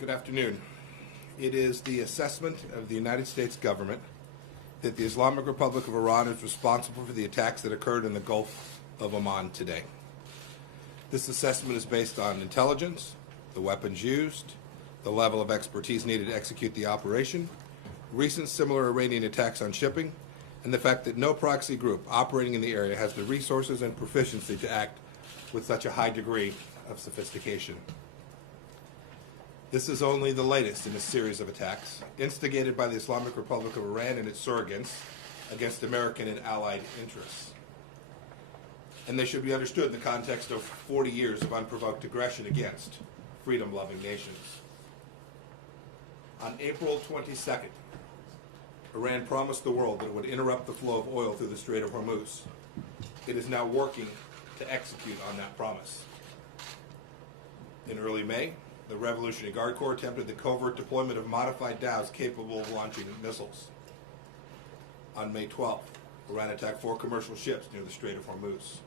Good afternoon. It is the assessment of the United States government that the Islamic Republic of Iran is responsible for the attacks that occurred in the Gulf of Oman today. This assessment is based on intelligence, the weapons used, the level of expertise needed to execute the operation, recent similar Iranian attacks on shipping, and the fact that no proxy group operating in the area has the resources and proficiency to act with such a high degree of sophistication. This is only the latest in a series of attacks instigated by the Islamic Republic of Iran and its surrogates against American and allied interests. And they should be understood in the context of 40 years of unprovoked aggression against freedom-loving nations. On April 22nd, Iran promised the world that it would interrupt the flow of oil through the Strait of Hormuz. It is now working to execute on that promise. In early May, the Revolutionary Guard Corps attempted the covert deployment of modified dhows capable of launching missiles. On May 12th, Iran attacked 4 commercial ships near the Strait of Hormuz.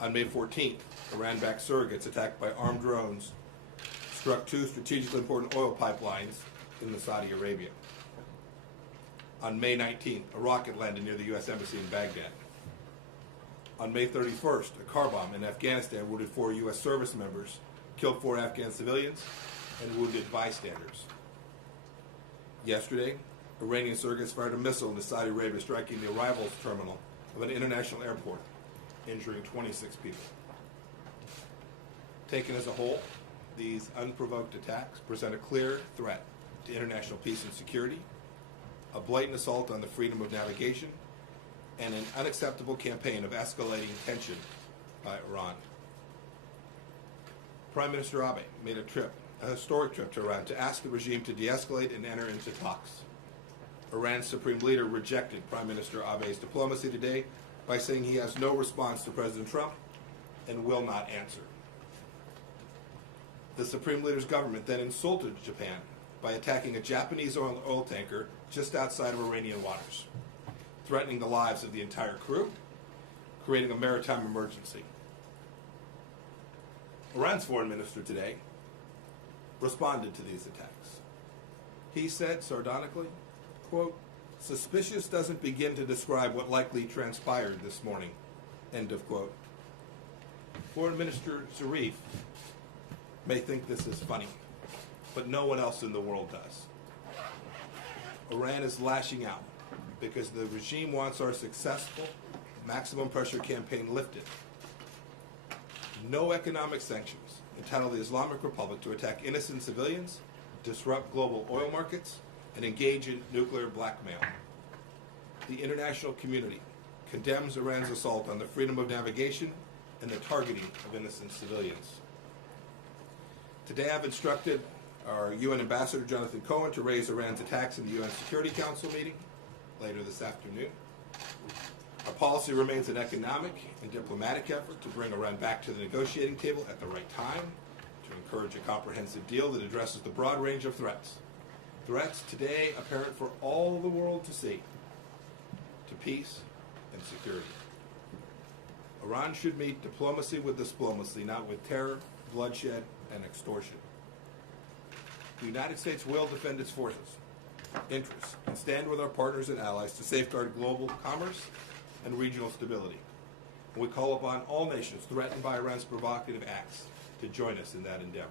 On May 14th, Iran-backed surrogates attacked by armed drones struck 2 strategically important oil pipelines in Saudi Arabia. On May 19th, a rocket landed near the U.S. Embassy in Baghdad. On May 31st, a car bomb in Afghanistan wounded 4 U.S. service members, killed 4 Afghan civilians, and wounded bystanders. Yesterday, Iranian surrogates fired a missile into Saudi Arabia, striking the arrivals terminal of an international airport, injuring 26 people. Taken as a whole, these unprovoked attacks present a clear threat to international peace and security, a blatant assault on the freedom of navigation, and an unacceptable campaign of escalating tension by Iran. Prime Minister Abe made a historic trip to Iran to ask the regime to de-escalate and enter into talks. Iran's supreme leader rejected Prime Minister Abe's diplomacy today by saying he has no response to President Trump and will not answer. The supreme leader's government then insulted Japan by attacking a Japanese oil tanker just outside of Iranian waters, threatening the lives of the entire crew, creating a maritime emergency. Iran's foreign minister today responded to these attacks. He said sardonically, quote, "Suspicious doesn't begin to describe what likely transpired this morning," end of quote. Foreign Minister Zarif may think this is funny, but no one else in the world does. Iran is lashing out because the regime wants our successful maximum pressure campaign lifted. No economic sanctions entitle the Islamic Republic to attack innocent civilians, disrupt global oil markets, and engage in nuclear blackmail. The international community condemns Iran's assault on the freedom of navigation and the targeting of innocent civilians. Today I've instructed our UN Ambassador Jonathan Cohen to raise Iran's attacks in the UN Security Council meeting later this afternoon. Our policy remains an economic and diplomatic effort to bring Iran back to the negotiating table at the right time, to encourage a comprehensive deal that addresses the broad range of threats. Threats today apparent for all the world to see, to peace and security. Iran should meet diplomacy with diplomacy, not with terror, bloodshed, and extortion. The United States will defend its forces, interests, and stand with our partners and allies to safeguard global commerce and regional stability. And we call upon all nations threatened by Iran's provocative acts to join us in that endeavor.